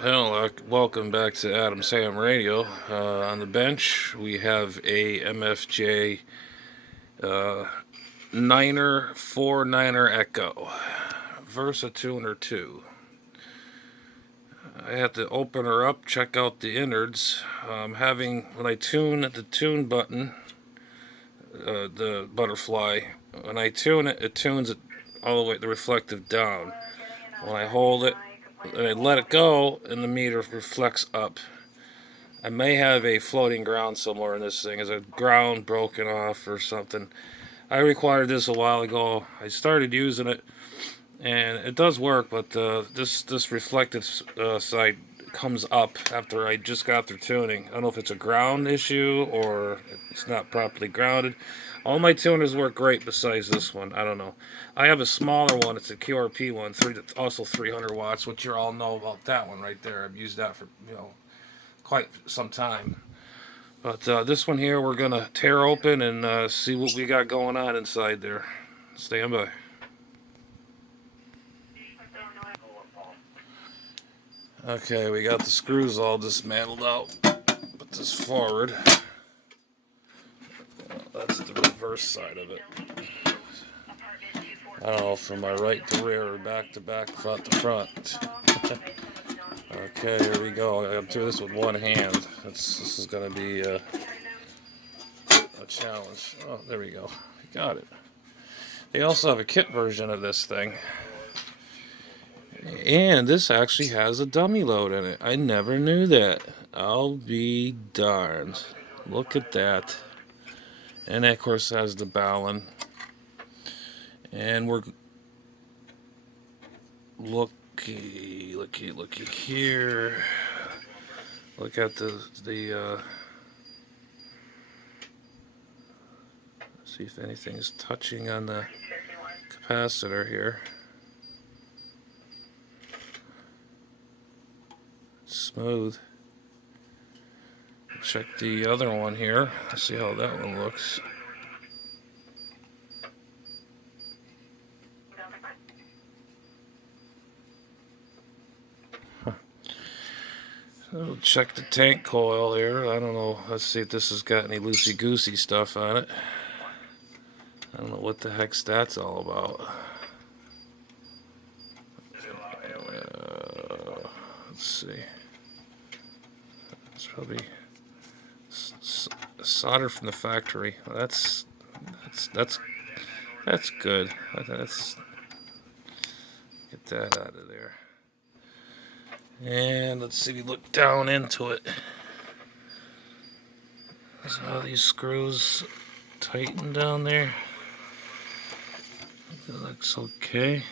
Hello, welcome back to Adam's Ham Radio. On the bench, we have a Mfj Niner 4-9er Echo Versa tuner 2. I have to open her up, check out the innards. When I tune the tune button, the butterfly, when I tune it, it tunes it all the way, the reflective down. When I hold it, and I let it go, and the meter reflects up. I may have a floating ground somewhere in this thing. Is a ground broken off or something? I required this a while ago. I started using it, and it does work, but this reflective side comes up after I just got through tuning. I don't know if it's a ground issue or it's not properly grounded. All my tuners work great besides this one. I don't know. I have a smaller one. It's a QRP one, also 300 watts, which you all know about that one right there. I've used that for quite some time. But this one here, we're going to tear open and see what we got going on inside there. Stand by. Okay, we got the screws all dismantled out. Put this forward. That's the reverse side of it. I don't know, from my right to rear or back to back, front to front. Okay, here we go. I gotta do this with one hand. This is going to be a challenge. Oh, there we go. Got it. They also have a kit version of this thing. And this actually has a dummy load in it. I never knew that. I'll be darned. Look at that. And that, of course, has the ballon. And we're looky here. Look at the see if anything is touching on the capacitor here. Smooth. Check the other one here. See how that one looks. So check the tank coil here. I don't know. Let's see if this has got any loosey-goosey stuff on it. I don't know what the heck's that's all about. Let's see. It's probably solder from the factory. That's good. Let's get that out of there. And let's see. We look down into it. So how these screws tighten down there. That looks okay.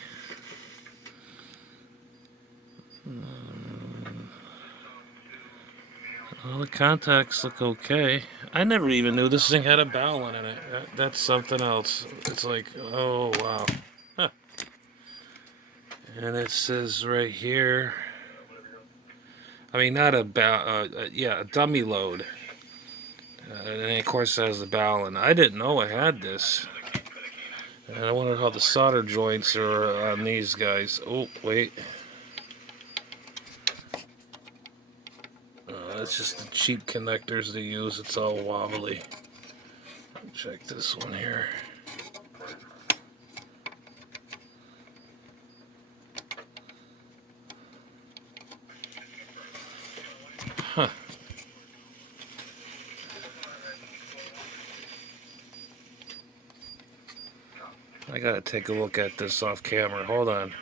All the contacts look okay. I never even knew this thing had a ballon in it. That's something else. It's like, oh wow. Huh. And it says right here. I mean, not a a dummy load. And of course, it has the ballon. I didn't know I had this. And I wonder how the solder joints are on these guys. Oh, wait. That's just the cheap connectors they use. It's all wobbly. Check this one here. Huh. I gotta take a look at this off camera. Hold on.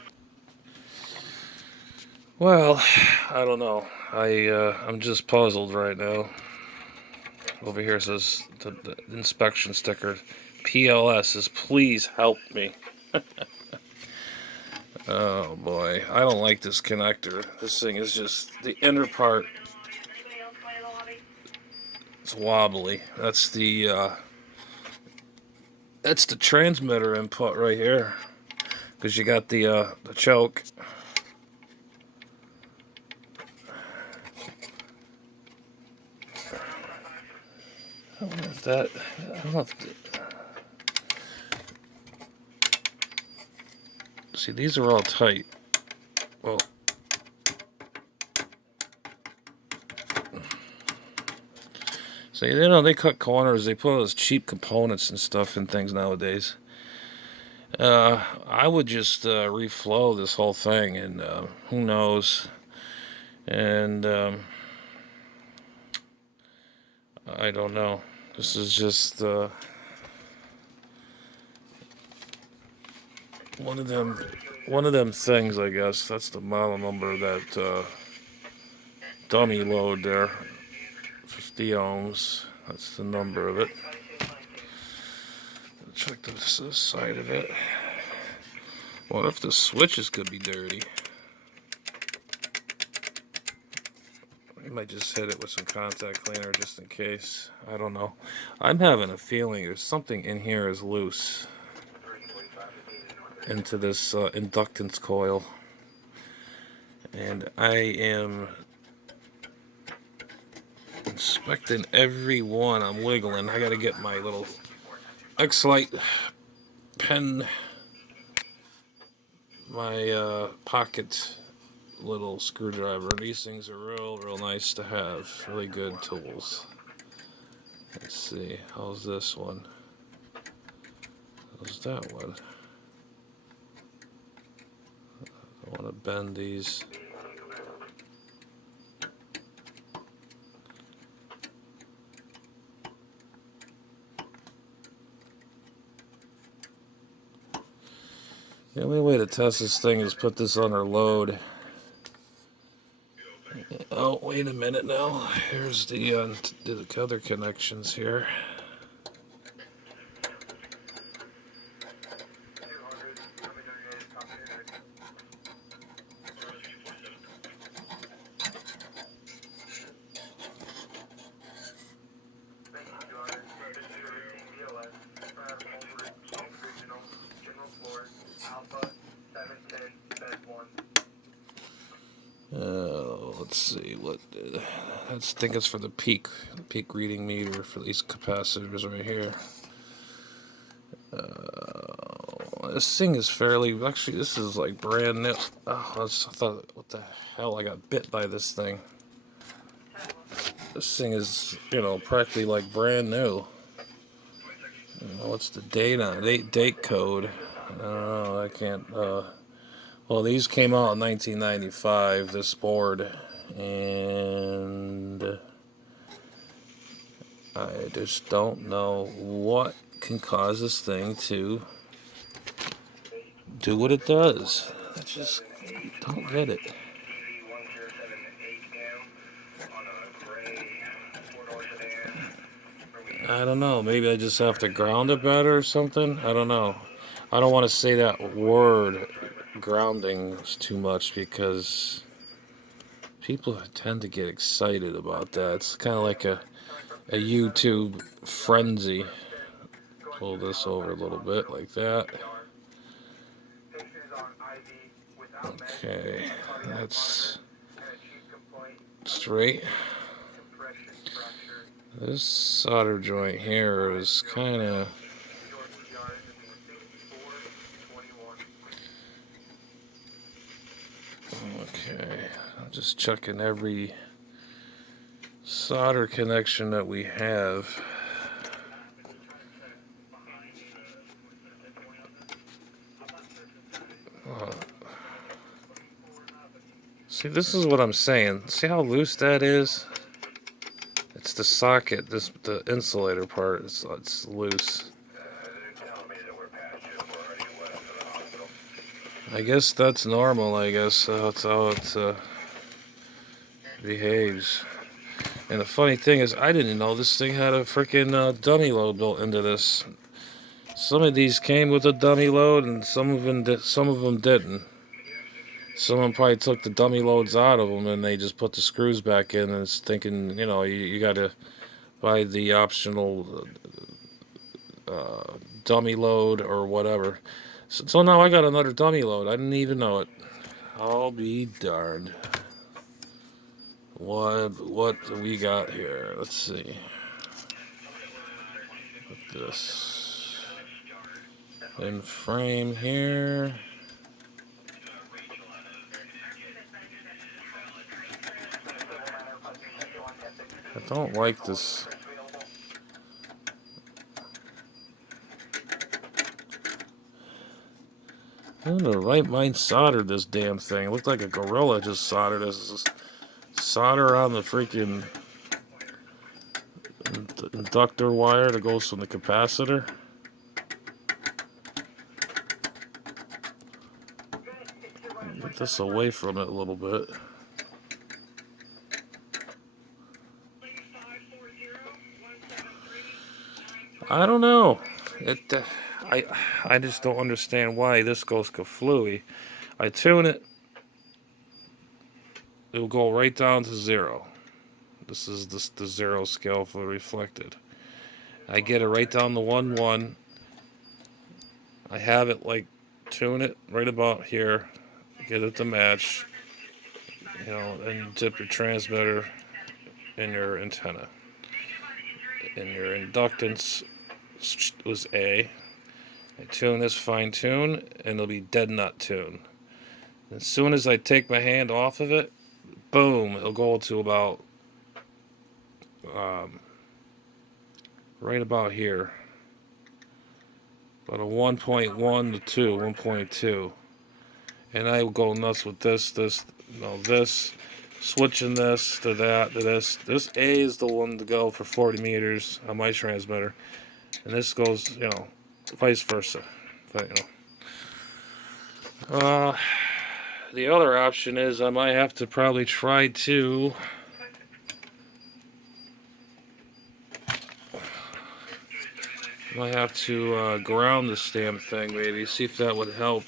Well, I don't know. I'm just puzzled right now. Over here says the inspection sticker. PLS is please help me. Oh boy, I don't like this connector. This thing is just the inner part. It's wobbly. That's the transmitter input right here. Because you got the choke. I don't know if that. I don't know if. See, these are all tight. Well, So, you know, they cut corners. They put all those cheap components and stuff in things nowadays. I would just reflow this whole thing, and who knows. And I don't know. This is just one of them things, I guess. That's the model number of that dummy load there. 50 ohms. That's the number of it. Check the side of it. What if the switches could be dirty? I might just hit it with some contact cleaner just in case. I don't know. I'm having a feeling there's something in here is loose into this inductance coil. And I am inspecting every one. I'm wiggling. I gotta get my little X-Lite pen, my pocket little screwdriver. These things are real nice to have. Really good tools. Let's see. How's this one? How's that one? I want to bend these. The only way to test this thing is put this under load. Oh, wait a minute now. Here's the other connections here. Let's see what I think it's for the peak reading meter for these capacitors right here. This thing is fairly, actually this is like brand new. Oh, I thought, what the hell, I got bit by this thing. This thing is, you know, practically like brand new. What's the date on it? Date code. I don't know, I can't, well, these came out in 1995, this board, and I just don't know what can cause this thing to do what it does. I just don't get it. I don't know, maybe I just have to ground it better or something? I don't know. I don't want to say that word, grounding, too much, because people tend to get excited about that. It's kind of like a YouTube frenzy. Pull this over a little bit like that. Okay, that's straight. This solder joint here is kind of... Okay, I'm just checking every solder connection that we have. See, this is what I'm saying. See how loose that is? It's the socket, the insulator part. It's loose. I guess that's normal. I guess that's how it behaves. And the funny thing is, I didn't know this thing had a freaking dummy load built into this. Some of these came with a dummy load, and some of them didn't. Some of them probably took the dummy loads out of them, and they just put the screws back in, and it's thinking, you know, you got to buy the optional dummy load or whatever. So now I got another dummy load. I didn't even know it. I'll be darned. What do we got here? Let's see. Put this in frame here. I don't like this In the right mind soldered this damn thing. It looked like a gorilla just soldered this. Solder on the freaking inductor wire that goes from the capacitor. Get this away from it a little bit. I don't know. I just don't understand why this goes kaflooey. I tune it, it'll go right down to 0. This is the 0 scale for reflected. I get it right down to 1, 1. I have it like tune it right about here, get it to match, you know, and dip your transmitter in your antenna. And your inductance was A. I tune this fine tune, and it'll be dead nut tune. As soon as I take my hand off of it, boom, it'll go to about right about here. About a 1.1 to 2, 1.2. And I will go nuts with this, switching this to that, to this. This A is the one to go for 40 meters on my transmitter. And this goes, you know, vice versa. But, you know. The other option is I might have to probably try to ground this damn thing, maybe, see if that would help.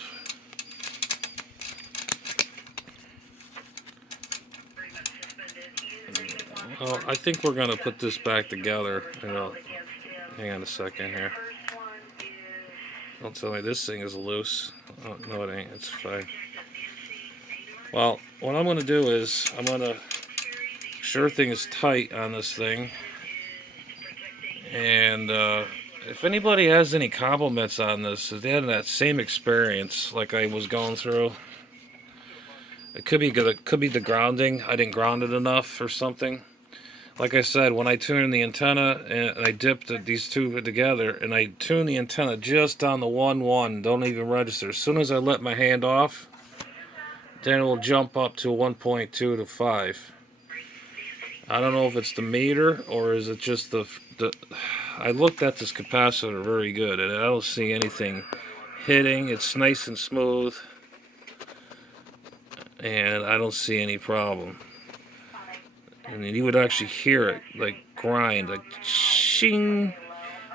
Well, I think we're gonna put this back together. You know, hang on a second here. Don't tell me this thing is loose. Oh, no, it ain't. It's fine. Well, what I'm gonna do is I'm gonna make sure everything is tight on this thing. And if anybody has any compliments on this, if they had that same experience like I was going through, it could be good. It could be the grounding. I didn't ground it enough or something. Like I said, when I tuned the antenna and I dipped these two together and I tuned the antenna just on the 1, 1, don't even register. As soon as I let my hand off, then it will jump up to 1.2 to 5. I don't know if it's the meter or is it just the I looked at this capacitor very good and I don't see anything hitting. It's nice and smooth and I don't see any problem. And you would actually hear it like grind, like shing.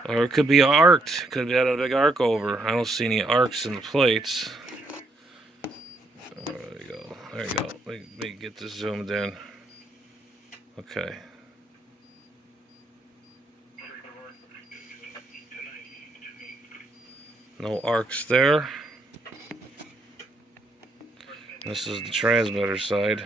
Or it could be arced. Could be had a big arc over. I don't see any arcs in the plates. There you go. There you go. Let me get this zoomed in. Okay. No arcs there. This is the transmitter side.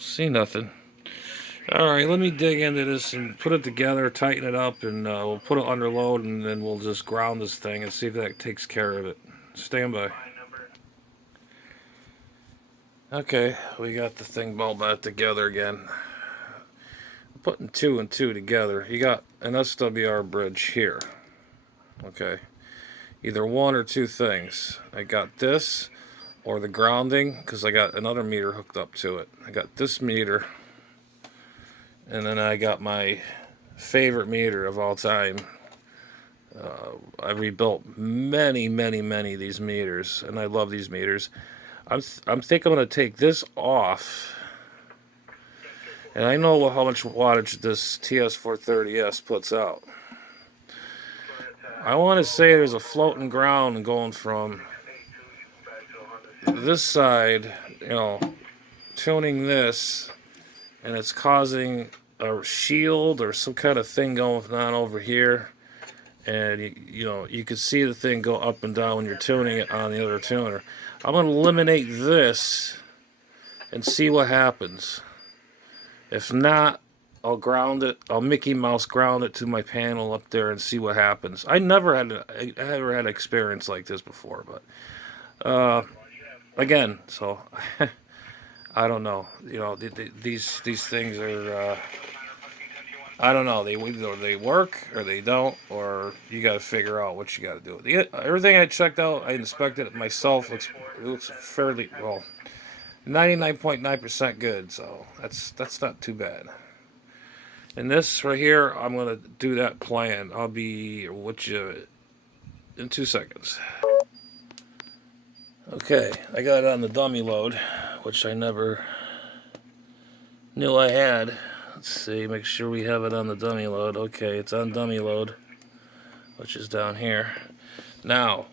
See nothing. Alright, let me dig into this and put it together, tighten it up, and we'll put it under load, and then we'll just ground this thing and see if that takes care of it. Stand by. Okay, we got the thing all back together again. Putting 2 and 2 together. You got an SWR bridge here. Okay. Either one or two things. I got this or the grounding because I got another meter hooked up to it. I got this meter and then I got my favorite meter of all time. I rebuilt many of these meters and I love these meters. I'm thinking I'm going to take this off. And I know how much wattage this TS430S puts out. I want to say there's a floating ground going from this side, you know, tuning this, and it's causing a shield or some kind of thing going on over here. And, you know, you can see the thing go up and down when you're tuning it on the other tuner. I'm going to eliminate this and see what happens. If not, I'll ground it. I'll Mickey Mouse ground it to my panel up there and see what happens. I never had experience like this before, but again, so I don't know. You know, these things are. I don't know. They either they work or they don't, or you got to figure out what you got to do. Everything I checked out, I inspected it myself. It looks fairly well, 99.9% good. So that's not too bad. And this right here, I'm gonna do that plan. I'll be with you in 2 seconds. Okay, I got it on the dummy load, which I never knew I had. Let's see, make sure we have it on the dummy load. Okay, it's on dummy load, which is down here. Now,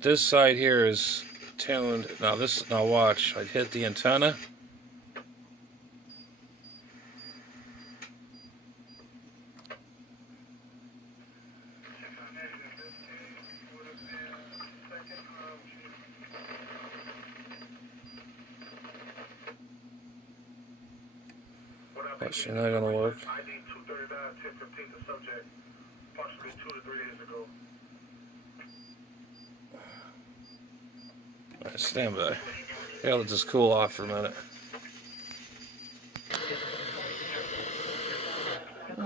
this side here is tuned. Now watch, I hit the antenna. That's not gonna work. Alright, stand by. Yeah, let this cool off for a minute.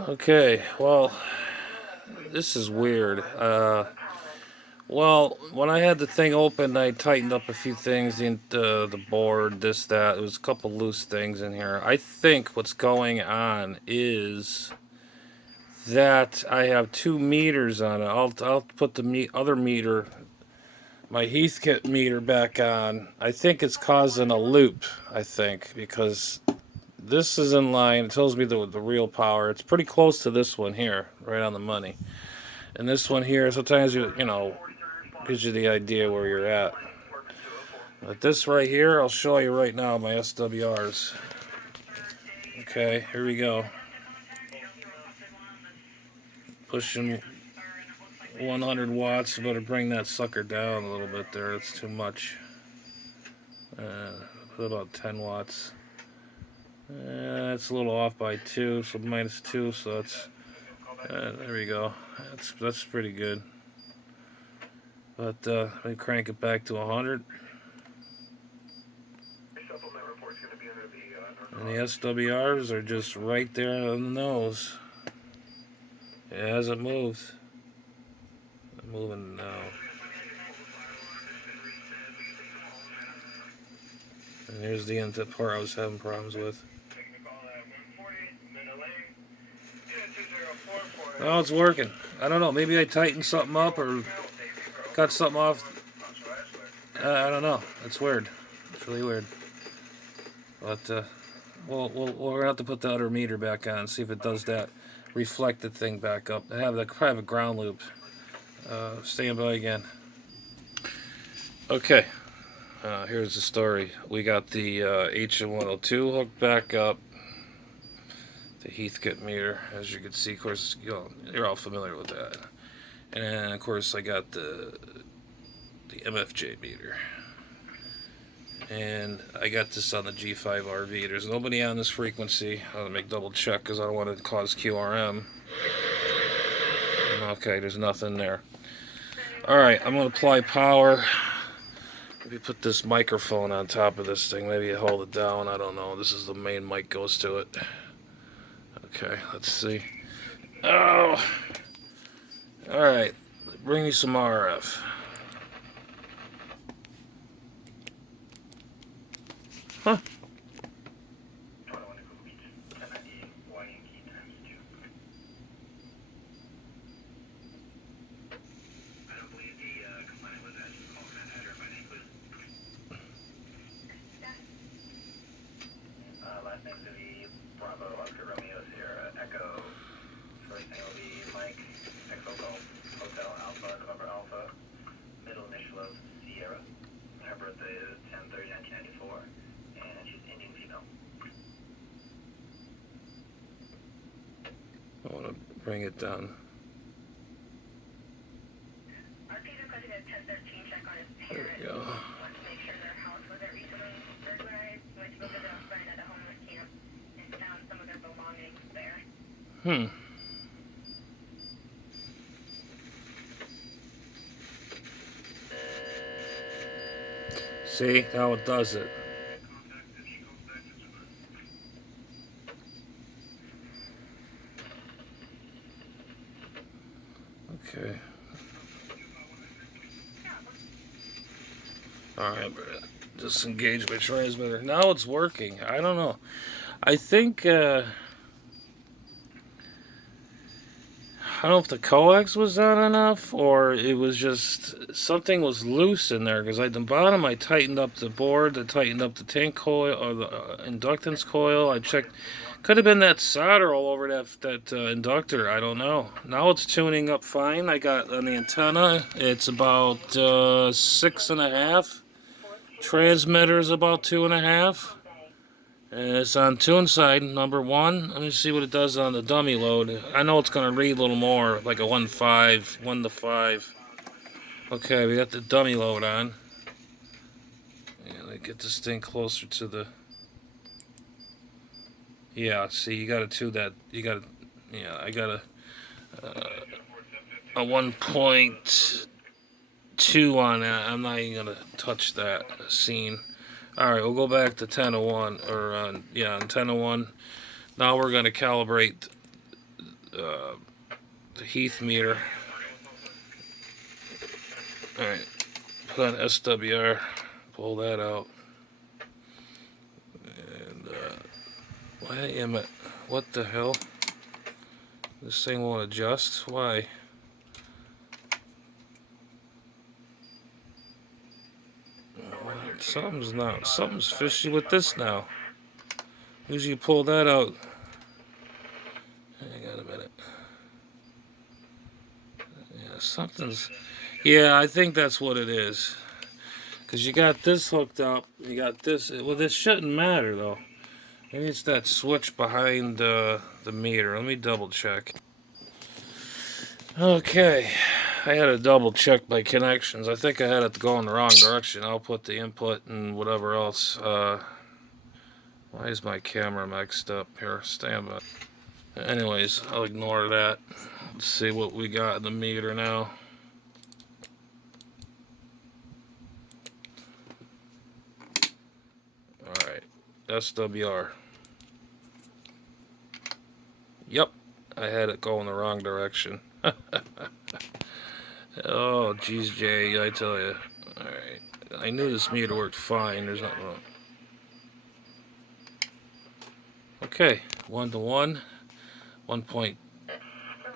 Okay, well, this is weird. Well, when I had the thing open, I tightened up a few things, the board, this, that. There was a couple loose things in here. I think what's going on is that I have 2 meters on it. I'll put the other meter, my Heathkit meter, back on. I think it's causing a loop, I think, because this is in line. It tells me the real power. It's pretty close to this one here, right on the money. And this one here, sometimes you know, gives you the idea where you're at. But this right here, I'll show you right now, my SWRs. Okay, here we go. Pushing 100 watts. Better bring that sucker down a little bit there. It's too much. Put about 10 watts. It's a little off by 2, so -2. So that's there we go. That's pretty good. But let me crank it back to 100. And the SWRs are just right there on the nose. It hasn't moved. I'm moving now. And here's the end part I was having problems with. Oh, it's working. I don't know. Maybe I tightened something up or cut something off. I don't know. It's weird. It's really weird. But we'll have to put the other meter back on and see if it does that reflected thing back up. I have a ground loop. Stand by again. Okay. Here's the story. We got the HM102 hooked back up. The Heathkit meter, as you can see, of course, you're all familiar with that. And then, of course, I got the MFJ meter. And I got this on the G5RV. There's nobody on this frequency. I'm going to make double check because I don't want to cause QRM. Okay, there's nothing there. Alright, I'm going to apply power. Maybe put this microphone on top of this thing. Maybe hold it down. I don't know. This is the main mic goes to it. Okay, let's see. Oh! Alright, bring me some RF. Huh. I want to bring it down. There we go. Hmm. See, now it does it. Okay. Alright, disengage my transmitter. Now it's working. I don't know. I think, I don't know if the coax was on enough or it was just something was loose in there because at the bottom I tightened up the board, I tightened up the tank coil or the inductance coil. I checked, could have been that solder all over that inductor. I don't know. Now it's tuning up fine. I got on the antenna. It's about 6.5. Transmitter is about 2.5. And it's on tune side number 1. Let me see what it does on the dummy load. I know it's going to read a little more, like a 1.5, 1 to 5. Okay, we got the dummy load on. And I get this thing closer to the. Yeah, see, you got to tune that. You got to. Yeah, I got a 1.2 on that. I'm not even going to touch that scene. Alright, we'll go back to 1001. Or, yeah, on 1001. Now we're going to calibrate the Heath meter. Alright, put on SWR, pull that out. And, why am I, what the hell? This thing won't adjust? Why? Something's fishy with this now. Usually you pull that out. Hang on a minute. Yeah, I think that's what it is. Because you got this hooked up, you got this. Well, this shouldn't matter, though. Maybe it's that switch behind the meter. Let me double check. Okay, I had to double check my connections. I think I had it go in the wrong direction. I'll put the input and whatever else. Why is my camera mixed up here? Stand by. Anyways, I'll ignore that. Let's see what we got in the meter now. Alright, SWR. Yep, I had it go in the wrong direction. Oh, geez, Jay, I tell you. Alright, I knew this meter worked fine. There's nothing wrong. Okay, 1 to 1. 1 point.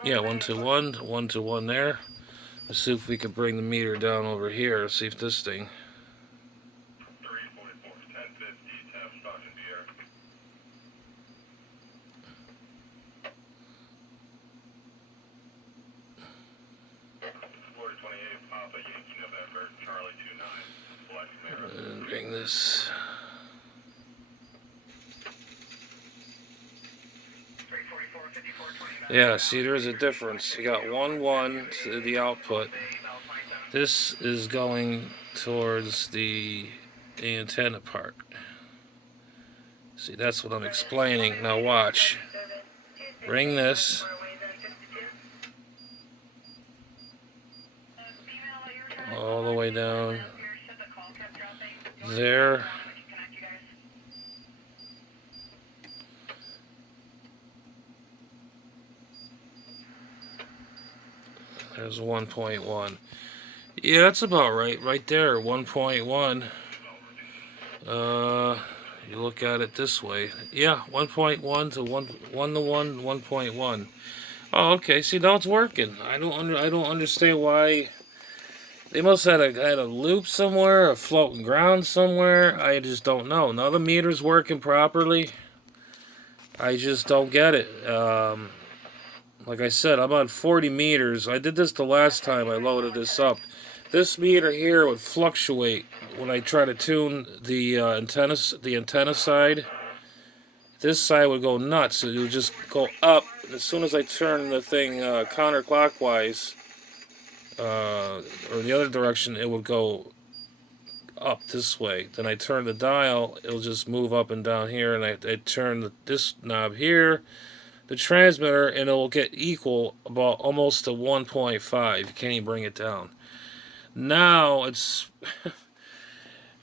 Yeah, 1 to 1. 1 to 1 there. Let's see if we can bring the meter down over here. See if this thing. And bring this. Yeah, see, there's a difference. You got 1 1 to the output. This is going towards the antenna part. See, that's what I'm explaining. Now watch. Bring this. All the way down there. There's 1.1. Yeah, that's about right. Right there, 1.1. You look at it this way. Yeah, 1.1 to 1 to 1, 1.1. Oh, okay. See, now it's working. I don't understand why. They must have had a loop somewhere, a floating ground somewhere. I just don't know. Now the meter's working properly. I just don't get it. Like I said, I'm on 40 meters. I did this the last time I loaded this up. This meter here would fluctuate when I try to tune the antenna side. This side would go nuts. It would just go up. As soon as I turn the thing counterclockwise, or the other direction, it would go up this way. Then I turn the dial, it'll just move up and down here, and I turn this knob here, the transmitter, and it will get equal about almost to 1.5. You can't even bring it down. Now it's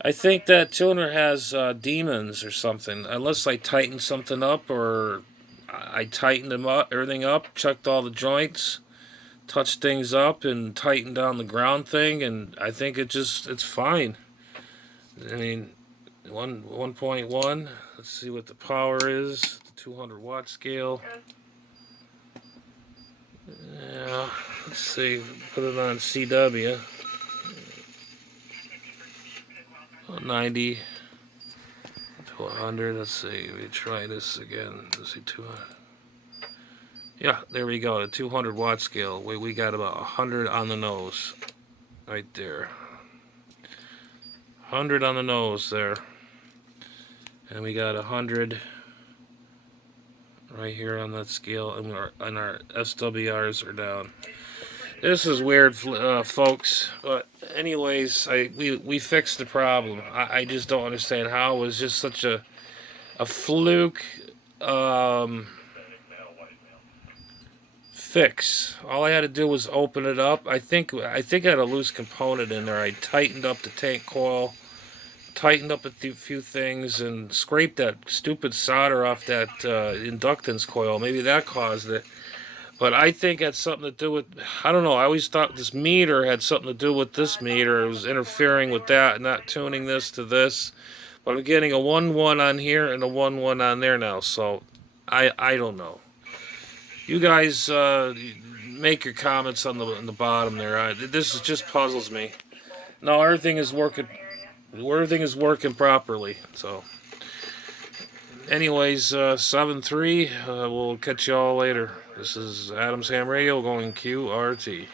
I think that tuner has demons or something. Unless I tighten something up, or I tightened them up, everything up, checked all the joints, touched things up, and tightened down the ground thing, and I think it's fine. I mean, 1.1. Let's see what the power is. The 200 watt scale. Yeah, let's see. Put it on CW. 90 to 100. Let's see. We try this again. Let's see, 200. Yeah, there we go. The 200 watt scale. We got about 100 on the nose, right there. 100 on the nose there, and we got 100 right here on that scale, and our SWRs are down. This is weird, folks. But anyways, we fixed the problem. I just don't understand how it was just such a fluke fix. All I had to do was open it up. I think I had a loose component in there. I tightened up the tank coil, tightened up a few things, and scraped that stupid solder off that inductance coil. Maybe that caused it. But I think it had something to do with, I don't know, I always thought this meter had something to do with this meter. It was interfering with that, not tuning this to this. But I'm getting a 1-1 on here and a 1-1 on there now, so I don't know. You guys make your comments on the bottom there. This just puzzles me. No, everything is working properly, so... Anyways, 7-3, we'll catch y'all later. This is Adam's Ham Radio going QRT.